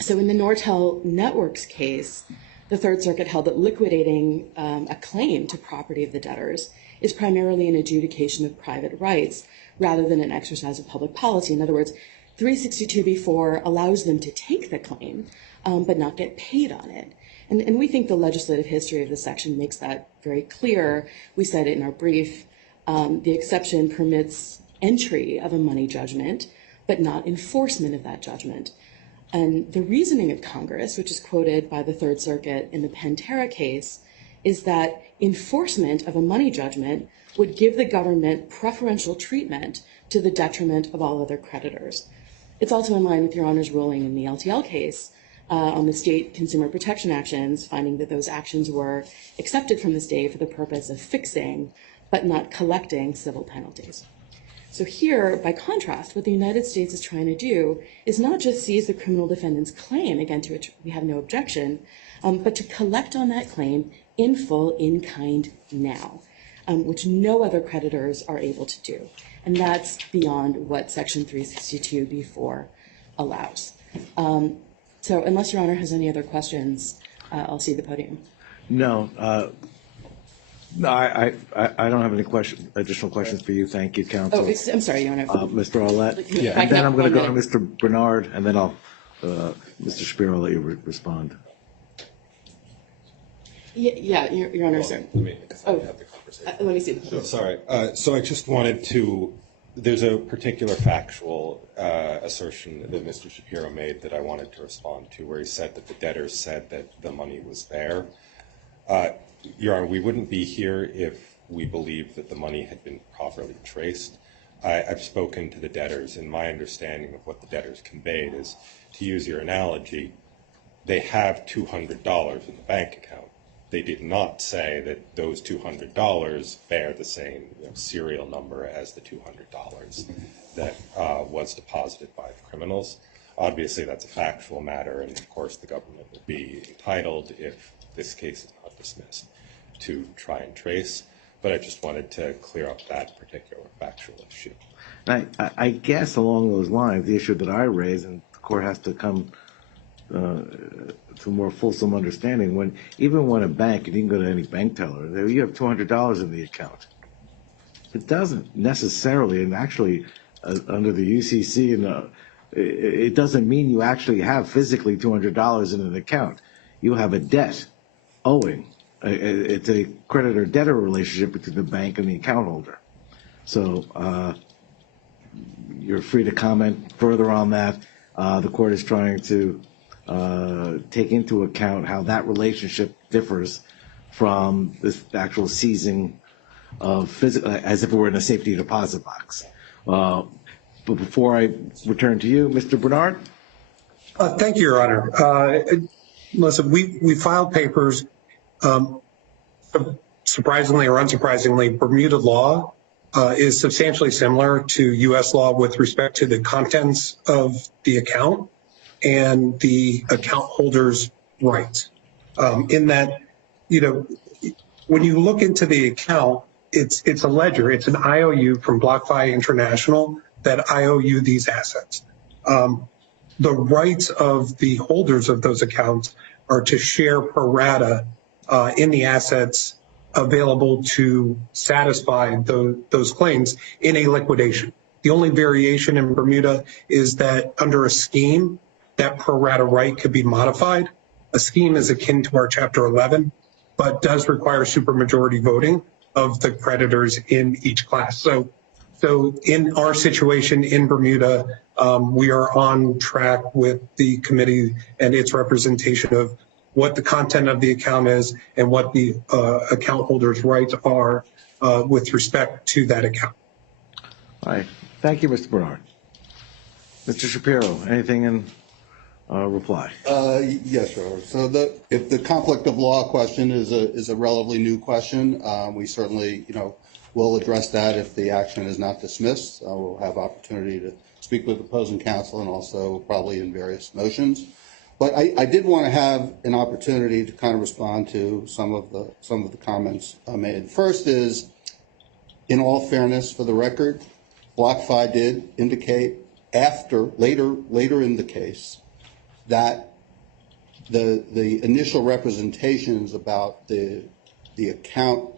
So in the Nortel Networks case, the Third Circuit held that liquidating a claim to property of the debtors is primarily an adjudication of private rights rather than an exercise of public policy. In other words, 362b4 allows them to take the claim, but not get paid on it. And we think the legislative history of the section makes that very clear. We said it in our brief. The exception permits entry of a money judgment, but not enforcement of that judgment. And the reasoning of Congress, which is quoted by the Third Circuit in the Pantera case, is that enforcement of a money judgment would give the government preferential treatment to the detriment of all other creditors. It's also in line with Your Honor's ruling in the LTL case on the state consumer protection actions, finding that those actions were accepted from the state for the purpose of fixing but not collecting civil penalties. So here, by contrast, what the United States is trying to do is not just seize the criminal defendant's claim, again, to which we have no objection, but to collect on that claim in full, in kind, now, which no other creditors are able to do. And that's beyond what Section 362b4 allows. So unless Your Honor has any other questions, I'll cede the podium. No, I don't have any additional questions for you. Thank you, counsel. Oh, I'm sorry, Your Honor. Mr. Arlett. Yeah. And then I'm going to go to Mr. Bernard, and then Mr. Shapiro, I'll let you respond. Yeah, Your Honor, sir. Let me have the conversation. Let me see. Sorry. So I just wanted to, there's a particular factual assertion that Mr. Shapiro made that I wanted to respond to, where he said that the debtors said that the money was there. Your Honor, we wouldn't be here if we believed that the money had been properly traced. I've spoken to the debtors, and my understanding of what the debtors conveyed is, to use your analogy, they have $200 in the bank account. They did not say that those $200 bear the same serial number as the $200 that was deposited by the criminals. Obviously, that's a factual matter, and of course the government will be entitled, if this case is not dismissed, to try and trace. But I just wanted to clear up that particular factual issue. I guess along those lines, the issue that I raise, and the court has to come to more fulsome understanding, even when a bank, and you can go to any bank teller, you have $200 in the account. It doesn't necessarily, and actually under the UCC, it doesn't mean you actually have physically $200 in an account. You have a debt owing. It's a creditor-debtor relationship between the bank and the account holder. So you're free to comment further on that. The court is trying to take into account how that relationship differs from this actual seizing of physical, as if it were in a safety deposit box. But before I return to you, Mr. Bernard. Thank you, Your Honor. Listen, we filed papers. Surprisingly or unsurprisingly, Bermuda law is substantially similar to U.S. law with respect to the contents of the account and the account holder's rights. In that, when you look into the account, it's a ledger. It's an IOU from BlockFi International that IOU these assets. The rights of the holders of those accounts are to share pro rata in the assets available to satisfy those claims in a liquidation. The only variation in Bermuda is that under a scheme, that pro rata right could be modified. A scheme is akin to our Chapter 11, but does require supermajority voting of the creditors in each class. So in our situation in Bermuda, we are on track with the committee and its representation of what the content of the account is and what the account holder's rights are with respect to that account. All right. Thank you, Mr. Bernard. Mr. Shapiro, anything in reply? Yes, Your Honor. So if the conflict of law question is a relatively new question, we certainly, will address that if the action is not dismissed. We'll have opportunity to speak with opposing counsel and also probably in various motions. But I did want to have an opportunity to kind of respond to some of the comments made. First is, in all fairness, for the record, BlockFi did indicate later in the case that the initial representations about the account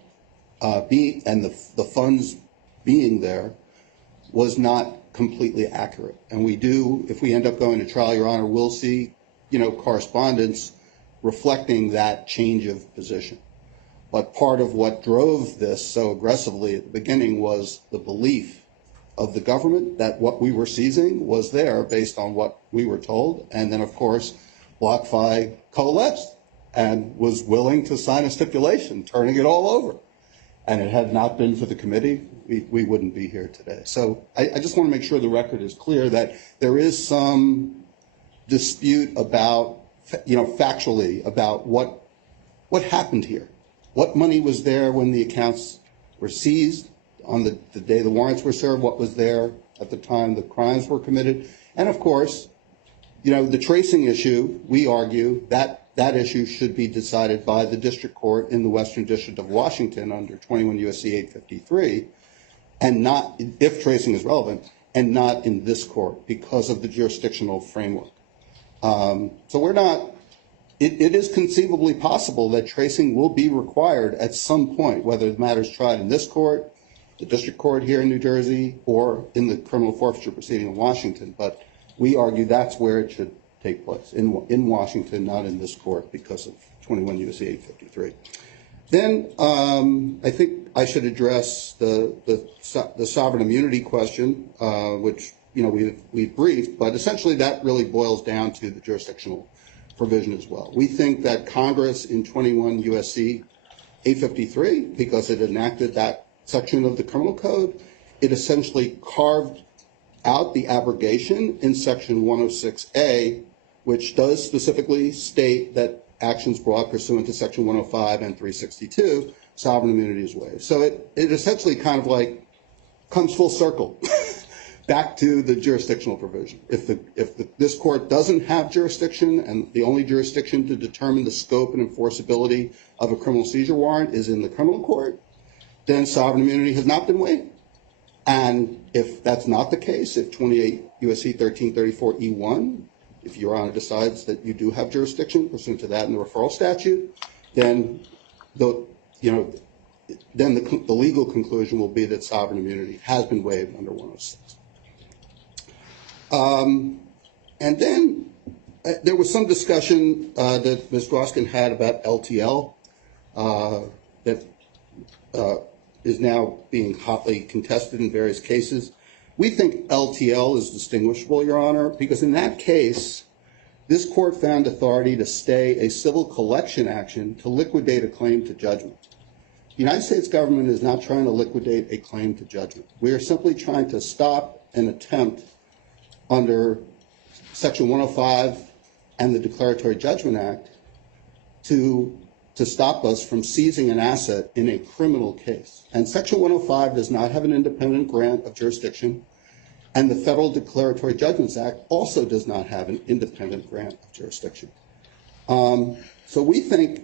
being and the funds being there was not completely accurate. And we do, if we end up going to trial, Your Honor, we'll see, correspondence reflecting that change of position. But part of what drove this so aggressively at the beginning was the belief of the government that what we were seizing was there based on what we were told. And then, of course, BlockFi coalesced and was willing to sign a stipulation, turning it all over. And it had not been for the committee, we wouldn't be here today. So I just want to make sure the record is clear that there is some dispute about, factually, about what happened here. What money was there when the accounts were seized on the day the warrants were served, what was there at the time the crimes were committed. And of course, the tracing issue, we argue that issue should be decided by the district court in the Western District of Washington under 21 U.S.C. 853, and not, if tracing is relevant, and not in this court because of the jurisdictional framework. So we're not, it is conceivably possible that tracing will be required at some point, whether the matter is tried in this court, the district court here in New Jersey, or in the criminal forfeiture proceeding in Washington. But we argue that's where it should take place, in Washington, not in this court because of 21 U.S.C. 853. Then I think I should address the sovereign immunity question, which we've briefed, but essentially that really boils down to the jurisdictional provision as well. We think that Congress in 21 U.S.C. 853, because it enacted that section of the criminal code, it essentially carved out the abrogation in section 106A, which does specifically state that actions brought pursuant to Section 105 and 362, sovereign immunity is waived. So it essentially kind of like comes full circle back to the jurisdictional provision. If this court doesn't have jurisdiction, and the only jurisdiction to determine the scope and enforceability of a criminal seizure warrant is in the criminal court, then sovereign immunity has not been waived. And if that's not the case, if 28 U.S.C. 1334E1, if Your Honor decides that you do have jurisdiction pursuant to that in the referral statute, then the legal conclusion will be that sovereign immunity has been waived under 106. And then there was some discussion that Ms. Groskin had about LTL that is now being hotly contested in various cases. We think LTL is distinguishable, Your Honor, because in that case, this court found authority to stay a civil collection action to liquidate a claim to judgment. The United States government is not trying to liquidate a claim to judgment. We are simply trying to stop an attempt under Section 105 and the Declaratory Judgment Act to stop us from seizing an asset in a criminal case. And Section 105 does not have an independent grant of jurisdiction, and the Federal Declaratory Judgments Act also does not have an independent grant of jurisdiction. So we think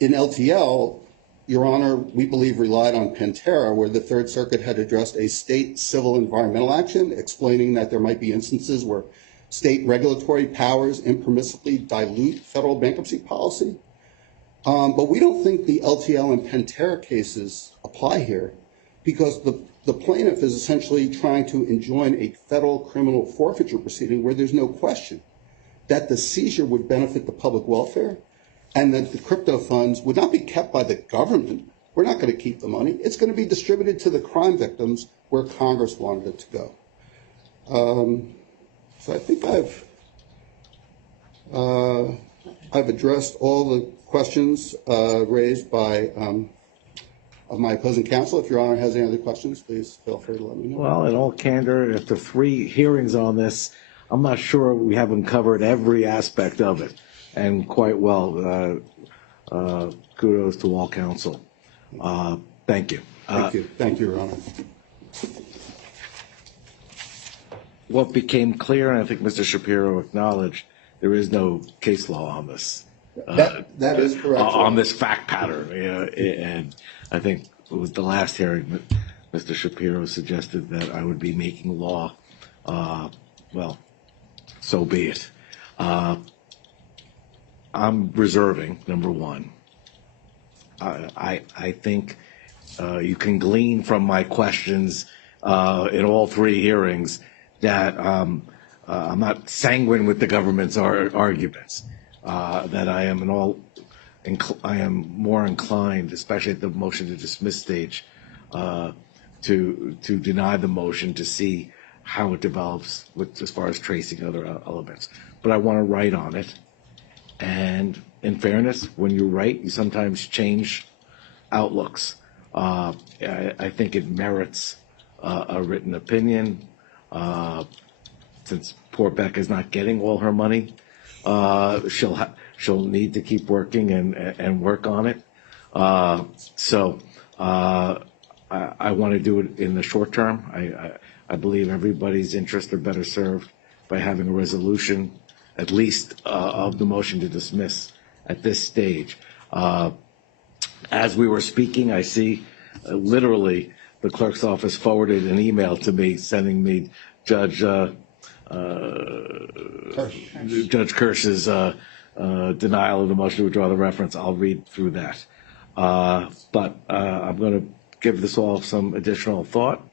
in LTL, Your Honor, we believe relied on Pantera, where the Third Circuit had addressed a state civil environmental action, explaining that there might be instances where state regulatory powers impermissibly dilute federal bankruptcy policy. But we don't think the LTL and Pantera cases apply here, because the plaintiff is essentially trying to enjoin a federal criminal forfeiture proceeding where there's no question that the seizure would benefit the public welfare and that the crypto funds would not be kept by the government. We're not going to keep the money. It's going to be distributed to the crime victims where Congress wanted it to go. So I think I've addressed all the questions raised by of my opposing counsel. If Your Honor has any other questions, please feel free to let me know. Well, in all candor, after 3 hearings on this, I'm not sure we haven't covered every aspect of it. And quite well, kudos to all counsel. Thank you. Thank you. Thank you, Your Honor. What became clear, and I think Mr. Shapiro acknowledged, there is no case law on this. That is correct. On this fact pattern. And I think with the last hearing, Mr. Shapiro suggested that I would be making law. Well, so be it. I'm reserving, number one. I think you can glean from my questions in all 3 hearings that I'm not sanguine with the government's arguments. That I am more inclined, especially at the motion to dismiss stage, to deny the motion to see how it develops as far as tracing other elements. But I want to write on it. And in fairness, when you write, you sometimes change outlooks. I think it merits a written opinion. Since poor Becca's not getting all her money, she'll need to keep working and work on it. So I want to do it in the short term. I believe everybody's interests are better served by having a resolution, at least of the motion to dismiss at this stage. As we were speaking, I see literally the clerk's office forwarded an email to me sending me Judge Kirsch's denial of the motion to withdraw the reference. I'll read through that. But I'm going to give this all some additional thought.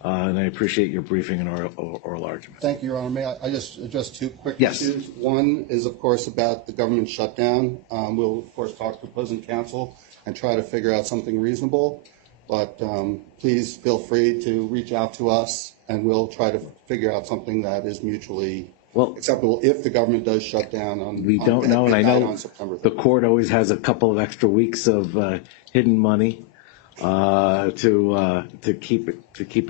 And I appreciate your briefing and oral argument. Thank you, Your Honor. May I just address 2 quick Yes. issues? One is, of course, about the government shutdown. We'll, of course, talk to opposing counsel and try to figure out something reasonable. But please feel free to reach out to us, and we'll try to figure out something that is mutually acceptable if the government does shut down on We don't know, and I know September 3rd. the court always has a couple of extra weeks of hidden money to keep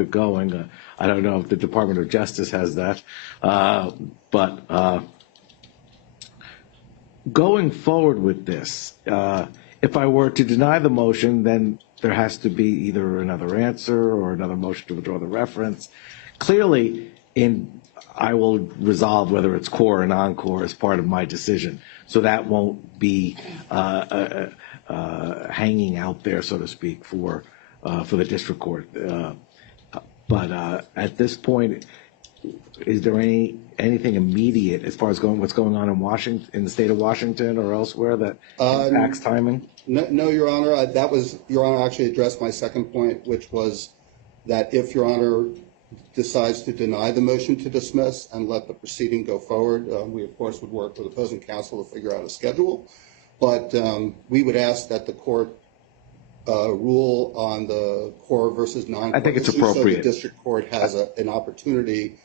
it going. I don't know if the Department of Justice has that, but going forward with this, if I were to deny the motion, then there has to be either another answer or another motion to withdraw the reference. Clearly, I will resolve whether it's core or non-core as part of my decision. So that won't be hanging out there, so to speak, for the district court. But at this point, is there anything immediate as far as what's going on in Washington, in the state of Washington or elsewhere that impacts timing? No, Your Honor. Your Honor actually addressed my second point, which was that if Your Honor decides to deny the motion to dismiss and let the proceeding go forward, we of course would work with opposing counsel to figure out a schedule. But we would ask that the court rule on the core versus non-core. I think it's issue, appropriate. So the district court has an opportunity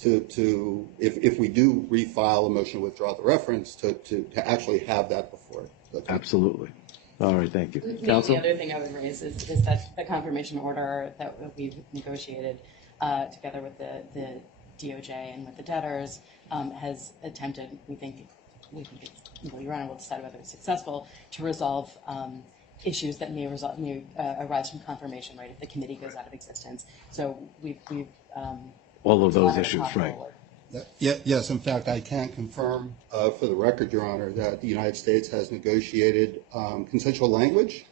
to if we do refile a motion to withdraw the reference, to actually have that before it. Absolutely. All right, thank you. The Counsel? other thing I would raise is that the confirmation order that we've negotiated together with the DOJ and with the debtors has attempted, we think Your Honor will decide whether it's successful, to resolve issues that may arise from confirmation, right, if the committee goes out of existence. So we've all of those issues, right. Yes, in fact, I can confirm for the record, Your Honor, that the United States has negotiated consensual language.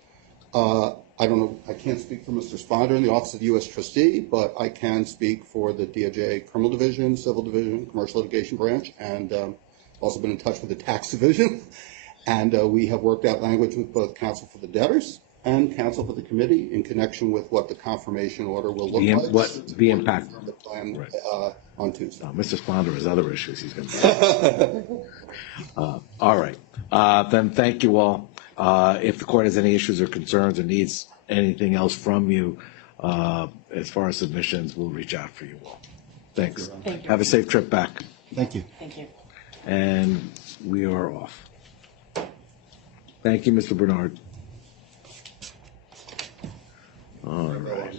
I don't know, I can't speak for Mr. Sponder in the Office of the U.S. Trustee, but I can speak for the DOJ Criminal Division, Civil Division, Commercial Litigation Branch, and also been in touch with the Tax Division. And we have worked out language with both counsel for the debtors and counsel for the committee in connection with what the confirmation order will look like. What the impact. The plan Right. on Tuesday. Mr. Sponder has other issues he's going to all right. Then thank you all. If the court has any issues or concerns or needs anything else from you as far as submissions, we'll reach out for you all. Thanks. Thank you. Have a safe trip back. Thank you. Thank you. And we are off. Thank you, Mr. Bernard. All right.